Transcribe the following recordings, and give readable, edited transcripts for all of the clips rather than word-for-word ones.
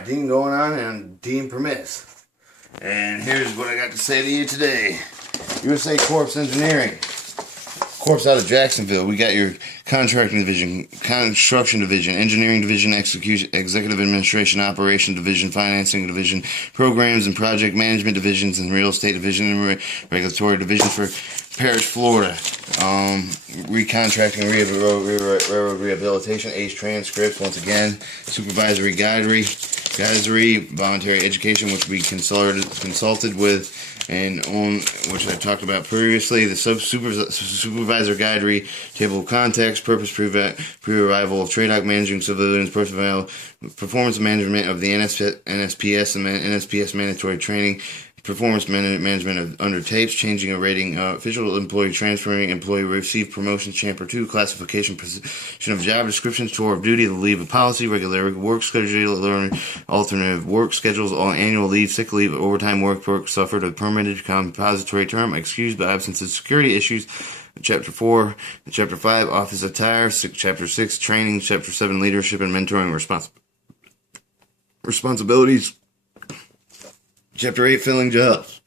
Dean going on and Dean permits. And here's what I got to say to you today. USA Corps Engineering. Corps out of Jacksonville. We got your contracting division, construction division, engineering division, execution, executive administration, operation division, financing division, programs and project management divisions, and real estate division and regulatory division for Parish, Florida. Recontracting, railroad rehabilitation, ACE transcripts, once again, supervisory guidery, voluntary education, which we consulted with and on, which I talked about previously, the supervisor guidery, table of contacts, purpose, pre-arrival of TRADOC, managing civilians, personnel, performance management of the NSPS and NSPS mandatory training, performance management of under tapes, changing a rating, official employee transferring, employee receive promotion, chapter 2, classification, position of job descriptions, tour of duty, the leave of policy, regular work schedule, alternative work schedules, all annual leave, sick leave, overtime work suffered a permitted compository term, excused by absence of security issues, Chapter 4, Chapter 5, office attire, Chapter 6, training, Chapter 7, leadership and mentoring responsibilities, Chapter 8, filing jobs,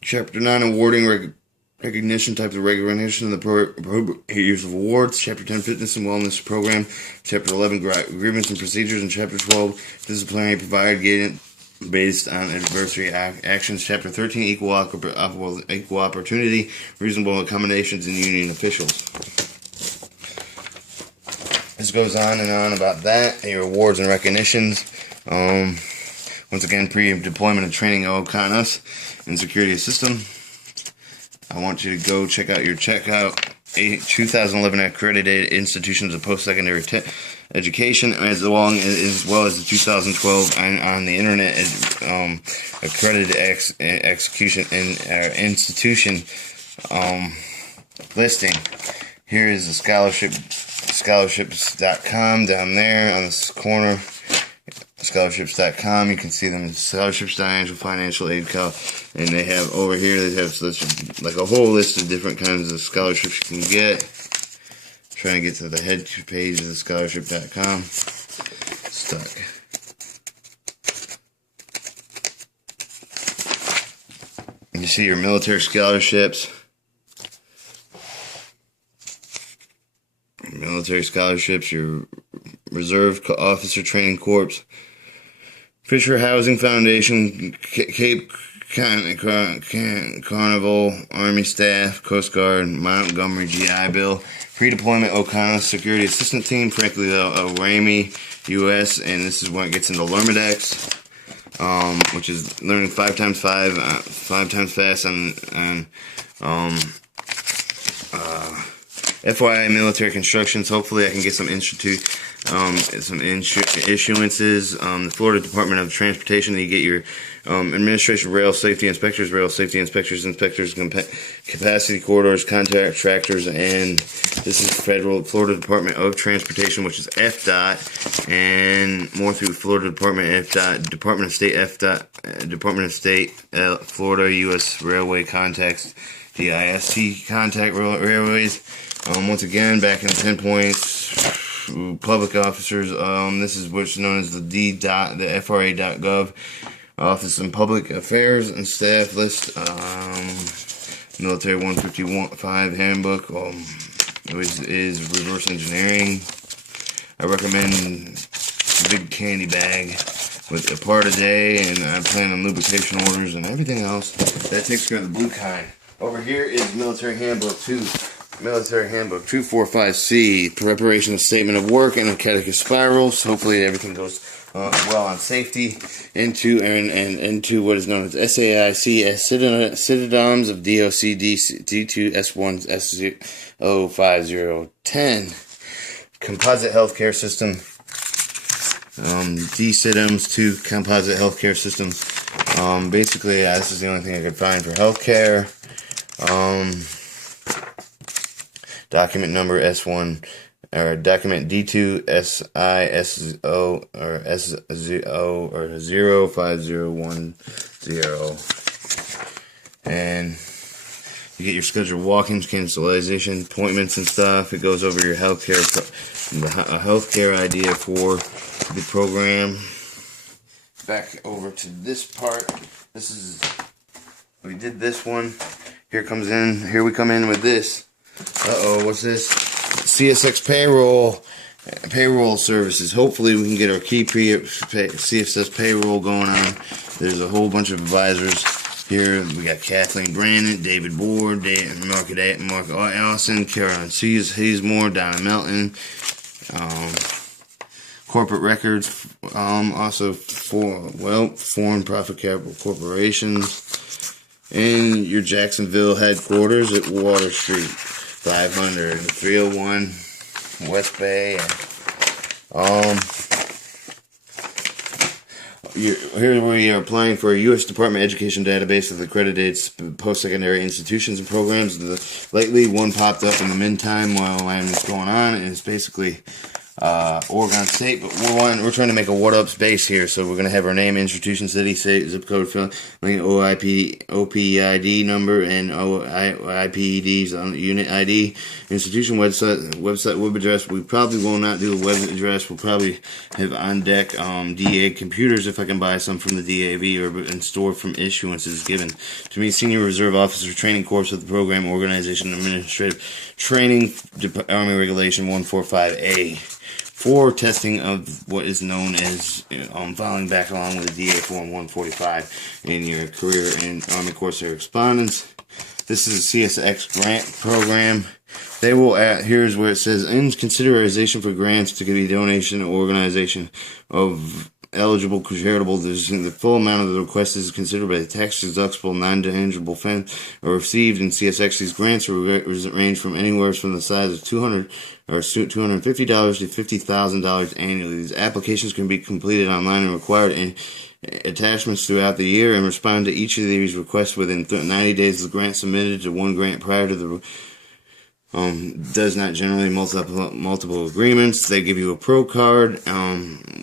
Chapter 9, awarding recognition, types of recognition, the use of awards, Chapter 10, fitness and wellness program, Chapter 11, grievance and procedures, and Chapter 12, disciplinary provided guidance based on adversary actions, Chapter 13, equal opportunity, reasonable accommodations, and union officials. This goes on and on about that, your awards and recognitions. Once again, pre-deployment and training of OCONUS and security system. I want you to go check out 2011 accredited institutions of post-secondary education, as well as the 2012 on the internet accredited execution and institution listing. Here is the scholarships.com down there on this corner. Scholarships.com, you can see them in scholarships.financial aid, and they have over here, they have like a whole list of different kinds of scholarships you can get. Trying to get to the head page of the scholarship.com. Stuck. And you see your military scholarships. Your Reserve Officer Training Corps, Fisher Housing Foundation, Cape Carnival, Army Staff, Coast Guard, Montgomery GI Bill, Pre-Deployment OCONUS Security Assistant Team, frankly, RAMI, U.S., and this is when it gets into LERMIDEX, which is learning 5x5, 5 times fast on FYI military constructions. Hopefully I can get some issuances. The Florida Department of Transportation, you get your administration, rail safety inspectors, capacity corridors, contract tractors, and this is Florida Department of Transportation, which is FDOT, and more through Florida Department, FDOT, Department of State, Florida, U.S. Railway Contacts, DIST Contact Railways. Once again, back in 10 points, public officers, this is what's known as the FRA.gov, Office of Public Affairs and Staff List, Military 155 Handbook, which is reverse engineering. I recommend a big candy bag with a part a day, and I plan on lubrication orders and everything else. That takes care of the blue kind. Over here is Military Handbook 2. Military Handbook 245C, preparation of statement of work and catechist spirals. Hopefully everything goes well on safety. Into what is known as SAIC, Citadons of DOC D2 S1 S05010. Composite Healthcare System. DCIDMs 2 Composite Healthcare System. Basically, this is the only thing I could find for healthcare. Document number S1, or document D2 SISO or SZO or 05010. And You get your scheduled walk-ins, cancellation, appointments and stuff. It goes over your healthcare, a healthcare idea for the program. Back over to this part. This is, we did this one. Here we come in with this. What's this? CSX payroll services. Hopefully we can get our key CSX payroll going on. There's a whole bunch of advisors here. We got Kathleen Brandon, David Ward, Mark Allison, Caroline Hayesmore, Donna Melton, corporate records, also foreign profit capital corporations, and your Jacksonville headquarters at Water Street, 500 and 301 West Bay. Here we are applying for a U.S. Department of Education database of accredited post-secondary institutions and programs. Lately, one popped up in the meantime while I was going on, and it's basically Oregon State, but we're trying to make a what-ups base here, so we're going to have our name, institution, city, state, zip code, OPID number, and IPEDs on unit ID, institution website, web address. We probably will not do a web address. We'll probably have on deck DA computers if I can buy some from the DAV and store from issuances given to me. Senior Reserve Officer Training Course of the Program Organization Administrative Training, Army Regulation 145A. For testing of what is known as following back along with the DA Form 145 in your career and Army Corsair respondents. This is a CSX grant program. They will here's where it says, in consideration for grants to be donation or organization of eligible charitable, the full amount of the request is considered by the tax deductible non-tangible fund or received in CSX. These grants range from anywhere from the size of $250 to $50,000 annually. These applications can be completed online and required in attachments throughout the year and respond to each of these requests within 90 days of the grant submitted. To one grant prior to the does not generally multiple agreements. They give you a pro card,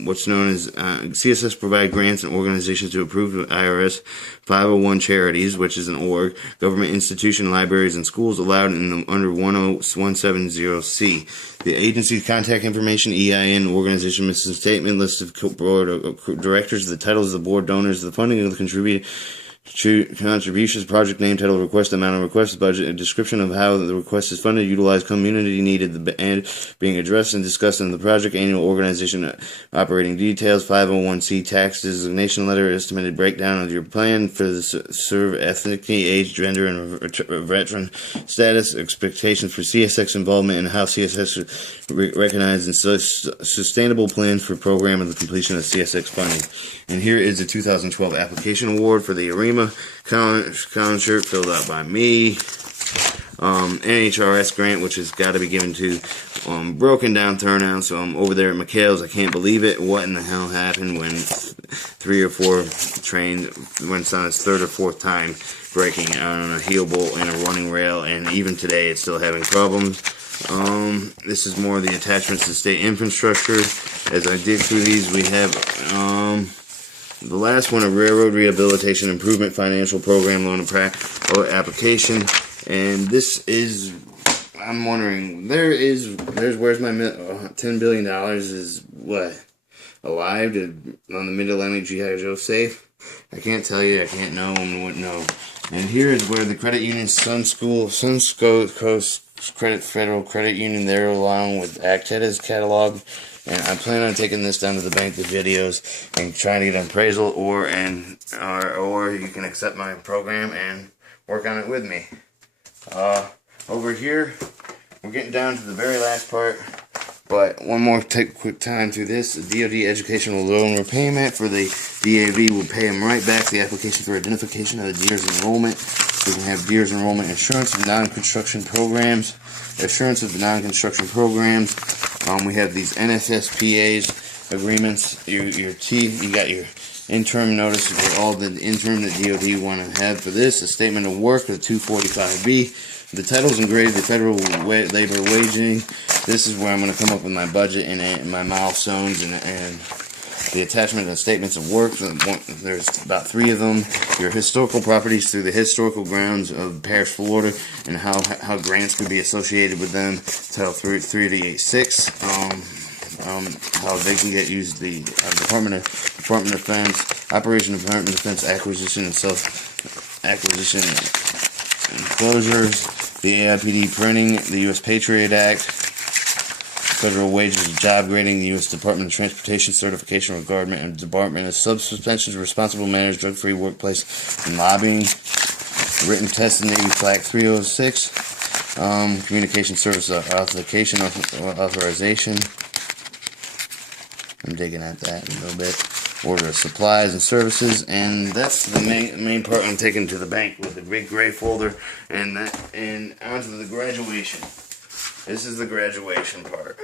what's known as CSS provide grants and organizations to approved IRS 501 charities, which is an org, government institution, libraries, and schools allowed under 10170C. The agency's contact information, EIN, organization mission statement, list of board of directors, the titles of the board donors, the funding of the contributions, project name, title, request amount, request budget, a description of how the request is funded, utilized, community needed, and being addressed and discussed in the project, annual organization operating details, 501c tax designation letter, estimated breakdown of your plan for the serve ethnicity, age, gender, and veteran status, expectations for CSX involvement, and how CSX recognized and sustainable plans for program and the completion of CSX funding. And here is the 2012 application award for the AREMA concert filled out by me. NHRS grant, which has got to be given to broken down turnout. So I'm over there at McHale's. I can't believe it. What in the hell happened when 3 or 4 trains when it's on its 3rd or 4th time breaking on a heel bolt and a running rail, and even today it's still having problems. This is more of the attachments to state infrastructure. As I dig through these, we have the last one, a railroad rehabilitation improvement financial program loan application, and this is, I'm wondering, where's my $10 billion is what, alive on the Mid-Atlantic G.I. Joe safe? I can't tell you, I can't know, and wouldn't know. And here is where the credit union, Suncoast Credit Federal Credit Union, there along with Acteta's catalog. And I plan on taking this down to the bank with videos and trying to get an appraisal, or you can accept my program and work on it with me. Over here, we're getting down to the very last part. But one more quick time through this. The DoD educational loan repayment for the DAV will pay them right back the application for identification of the DEERS enrollment. We can have DEERS enrollment insurance of non-construction programs. Assurance of the non-construction programs. We have these NSSPA's agreements. You got your interim notice for all the interim that DoD want to have for this. A statement of work, the 245B. The titles engraved, the federal labor waging. This is where I'm going to come up with my budget and my milestones and the attachment of statements of work. There's about 3 of them. Your historical properties through the historical grounds of Parish, Florida, and how grants could be associated with them. Title 386. How they can get used. The Department of Defense, Operation Department of Defense, acquisition and acquisition enclosures, the AIPD printing, the U.S. Patriot Act, federal wages and job grading, the U.S. Department of Transportation certification regardment, and Department of Suspensions, responsible managed drug-free workplace and lobbying, written test in Navy Flag 306, communication service authentication authorization. I'm digging at that in a little bit. Order of supplies and services, and that's the main part I'm taking to the bank with the big gray folder, and onto the graduation. This is the graduation part.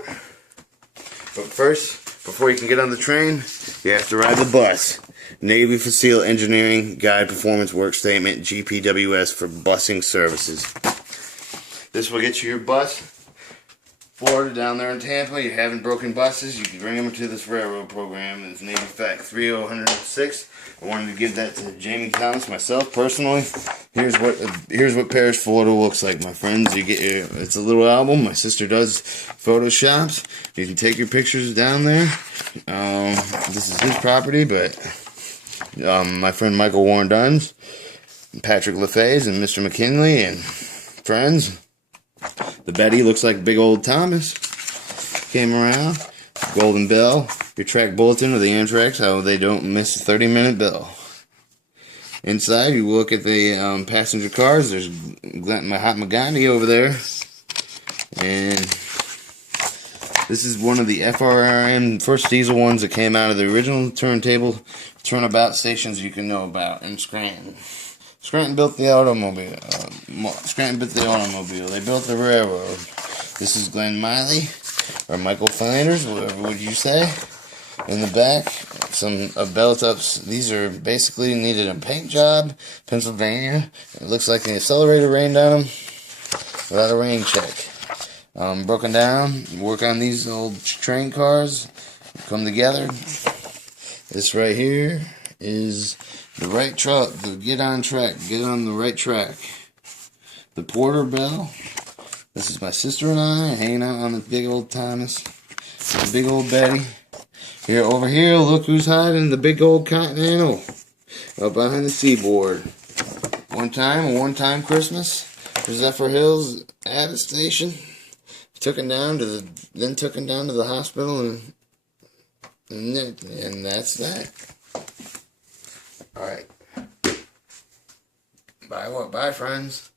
But first, before you can get on the train, you have to ride the bus. Navy Facile Engineering Guide Performance Work Statement, GPWS, for busing services. This will get you your bus. Florida, down there in Tampa, you're having broken buses, you can bring them to this railroad program. It's Navy Fact 306. I wanted to give that to Jamie Thomas, myself, personally. Here's what Parish, Florida looks like, my friends. You get it's a little album. My sister does photoshops. You can take your pictures down there. This is his property, but my friend Michael Warren Duns, Patrick LaFaze, and Mr. McKinley, and friends. The Betty looks like big old Thomas. Came around. Golden Bell. Your track bulletin of the Amtrak, so they don't miss a 30-minute bell. Inside, you look at the passenger cars. There's Mahatma Gandhi over there. And this is one of the FRM first diesel ones that came out of the original turnabout stations you can know about in Scranton. Scranton built the automobile. They built the railroad. This is Glenn Miley, or Michael Flanders, whatever would you say. In the back, some belt ups. These are basically needed a paint job. Pennsylvania. It looks like the accelerator rained on them without a rain check. Broken down. Work on these old train cars. Come together. This right here is the right truck, get on the right track. The Porter Bell. This is my sister and I hanging out on the big old Thomas. The big old Betty. Here, over here, look who's hiding, the big old Continental. Up behind the seaboard. One time Christmas, for Zephyr Hills at a station. Took him down to the hospital, and that's that. Alright. Bye, friends.